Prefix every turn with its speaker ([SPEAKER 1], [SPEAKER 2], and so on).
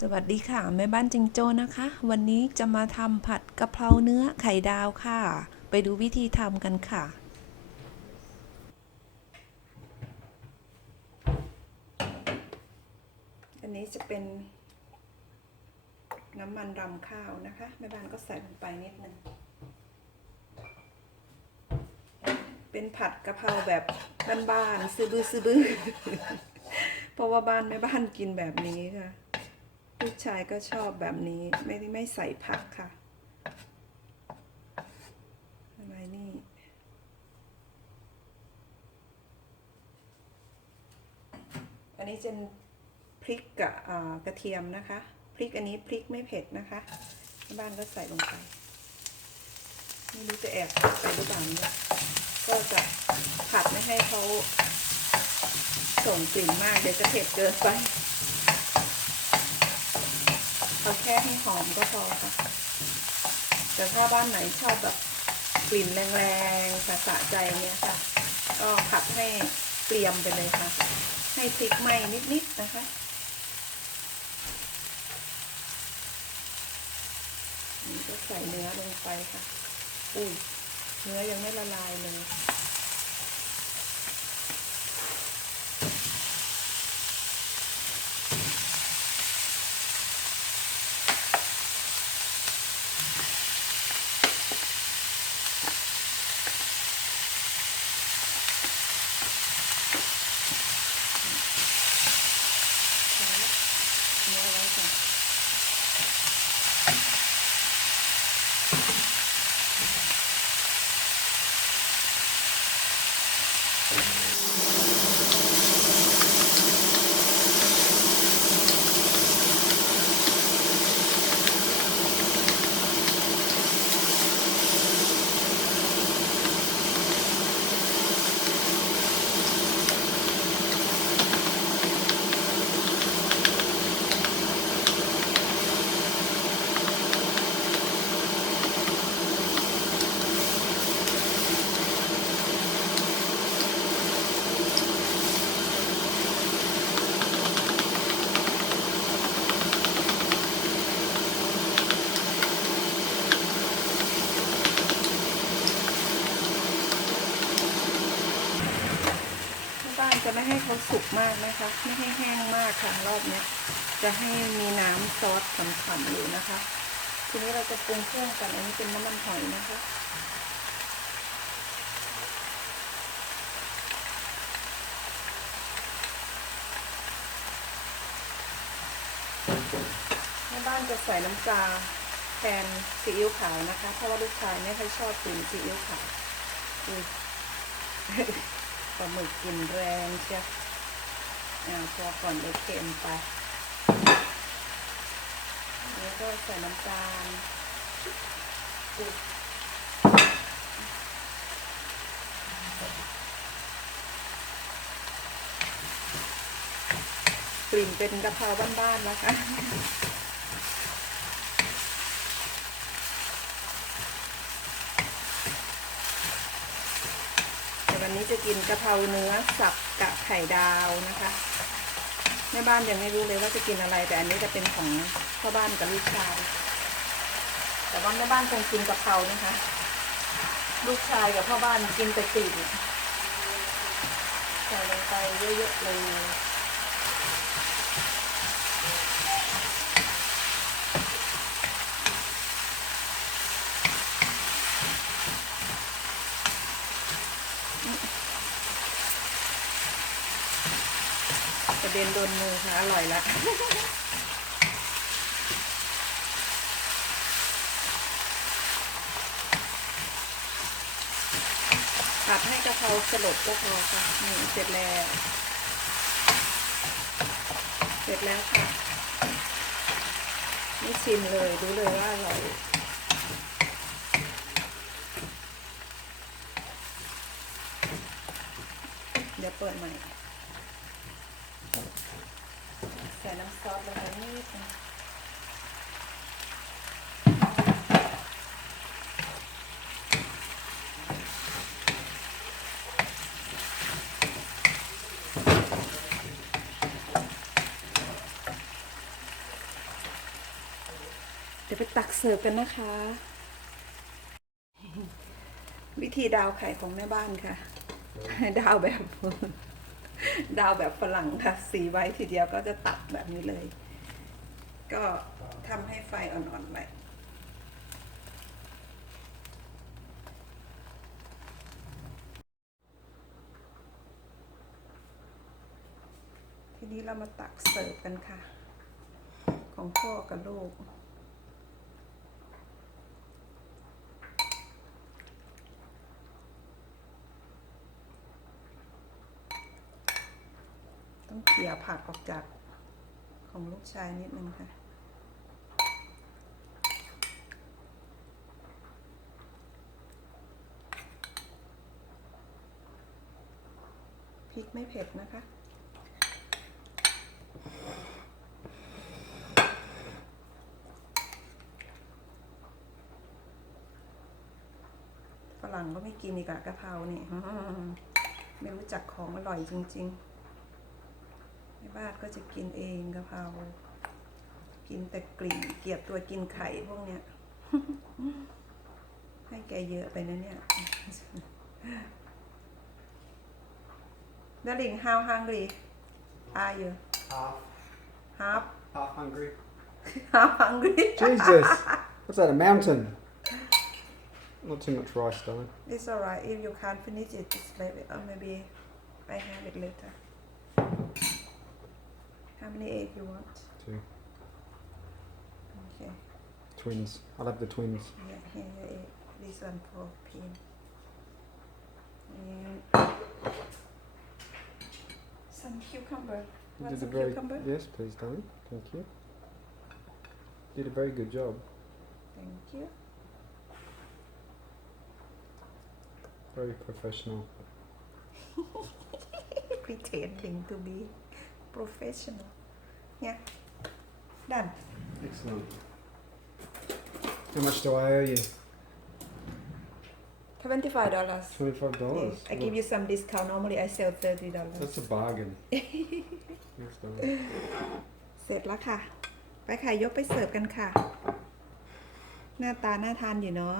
[SPEAKER 1] สวัสดีค่ะแม่บ้านจิงโจ้นะคะ วันนี้จะมาทำผัดกะเพราเนื้อไข่ดาวค่ะ ไปดูวิธีทำกันค่ะ อันนี้จะเป็นน้ำมันรำข้าวนะคะแม่บ้านก็ใส่ลงไปนิดนึงเป็นผัดกะเพราแบบบ้านๆซื้อบื้อซื้อบื้อเพราะว่าบ้านแม่บ้านกินแบบนี้ค่ะ ลูกชายก็ชอบแบบนี้ไม่ได้ไม่ใส่ผักค่ะอะไรนี่ อันนี้จะพริกกับกระเทียมนะคะ พริกอันนี้พริกไม่เผ็ดนะคะที่บ้านก็ใส่ลงไปไม่รู้จะแอบใส่หรือเปล่านี่ก็จะผัดไม่ให้เขาส่งกลิ่นมาก เดี๋ยวจะเผ็ดเกินไป เอาแค่ให้หอมก็พอค่ะ แต่ถ้าบ้านไหนชอบแบบกลิ่นแรงๆสะสะใจเนี่ยค่ะ ก็ผัดให้เกรียมไปเลยค่ะ ให้พริกไหม้นิดๆนะคะนี่ก็ใส่เนื้อลงไปค่ะอุ้ยเนื้อยังไม่ละลายเลย บ้านจะไม่ให้เขาสุกมากนะคะ ไม่ให้แห้งมากค่ะรอบเนี้ยจะให้มีน้ำซอสฉ่ำๆอยู่นะคะ ทีนี้เราจะปรุงเครื่องกันอันนี้เป็นน้ำมันหอยนะคะแม่บ้านจะใส่น้ำปลาแทนซีอิ๊วขาวนะคะ เพราะว่าลูกชายไม่ค่อยชอบกินซีอิ๊วขาวอุ้ย ปลาหมึกกลินแรงเชียวอ่าพอก่อนเดี๋ยวเค็มไปแล้ก็ใส่น้ำตาลอุ๊ยกลิ่นเป็นกะเพราบ้านๆนะคะ วันนี้จะกินกะเพราเนื้อสับกะไข่ดาวนะคะแม่บ้านยังไม่รู้เลยว่าจะกินอะไรแต่อันนี้จะเป็นของพ่อบ้านกับลูกชาย แต่ว่าแม่บ้านคงกินกะเพรานะคะ ลูกชายกับพ่อบ้านกินแต่ตีนใส่ลงไปเยอะๆเลย กระเด็นโดนมือค่ะอร่อยละผัดให้กะเพราสลดก็พอค่ะนี่เสร็จแล้ว เสร็จแล้วค่ะนี่ชิมเลยรู้เลยว่าอร่อย ยวเปิดใหม่ ใส่น้ำซอสลงไปนิดนึงดี๋ยวไปตักเสิร์ฟกันนะคะ วิธีดาวไข่ของแม่บ้านค่ะ ดาวแบบ ดาวแบบฝรั่งค่ะ สีไว้ทีเดียวก็จะตัดแบบนี้เลย ก็ทำให้ไฟอ่อนๆไว้ทีนี้เรามาตักเสิร์ฟกันค่ะ ของพ่อกับลูก ต้องเขี่ยผักออกจากของลูกชายนิดนึงค่ะ พริกไม่เผ็ดนะคะฝรั่งก็ไม่กินอีกอะกะเพราเนี่อื้อหือไม่รู้จักของอร่อยจริง ๆ ในบ้านก็จะกินเองกะเพรากินแต่กลิ่นเกลียดตัวกินไข่พวกเนี้ย ให้แกเยอะไปนะเนี่ย Darling how hungry are you
[SPEAKER 2] Half,
[SPEAKER 1] half
[SPEAKER 2] half hungry.
[SPEAKER 1] half hungry
[SPEAKER 2] Jesus, what's that? A mountain? Not too much rice, darling.
[SPEAKER 1] It's alright if you can't finish it just leave it or maybe I have it later How many egg you want?
[SPEAKER 2] Two
[SPEAKER 1] Okay
[SPEAKER 2] twins. I'll have the twins.
[SPEAKER 1] Yeah, here your egg. This one for pin. And some cucumber.
[SPEAKER 2] You
[SPEAKER 1] Want some
[SPEAKER 2] very
[SPEAKER 1] cucumber?
[SPEAKER 2] yes, please, darling. Thank you. Did a very good job.
[SPEAKER 1] Thank you.
[SPEAKER 2] Very professional.
[SPEAKER 1] Pretending to be professional. Yeah. Done.
[SPEAKER 2] Excellent. How much do I owe you?
[SPEAKER 1] Twenty-five dollars.
[SPEAKER 2] Twenty-five dollars.
[SPEAKER 1] I give you some discount. Normally I sell thirty dollars.
[SPEAKER 2] That's a bargain. yes, darling.
[SPEAKER 1] เสร็จแล้วค่ะ ไปค่ะ ยกไปเสิร์ฟกันค่ะ หน้าตาน่าทานอยู่เนาะ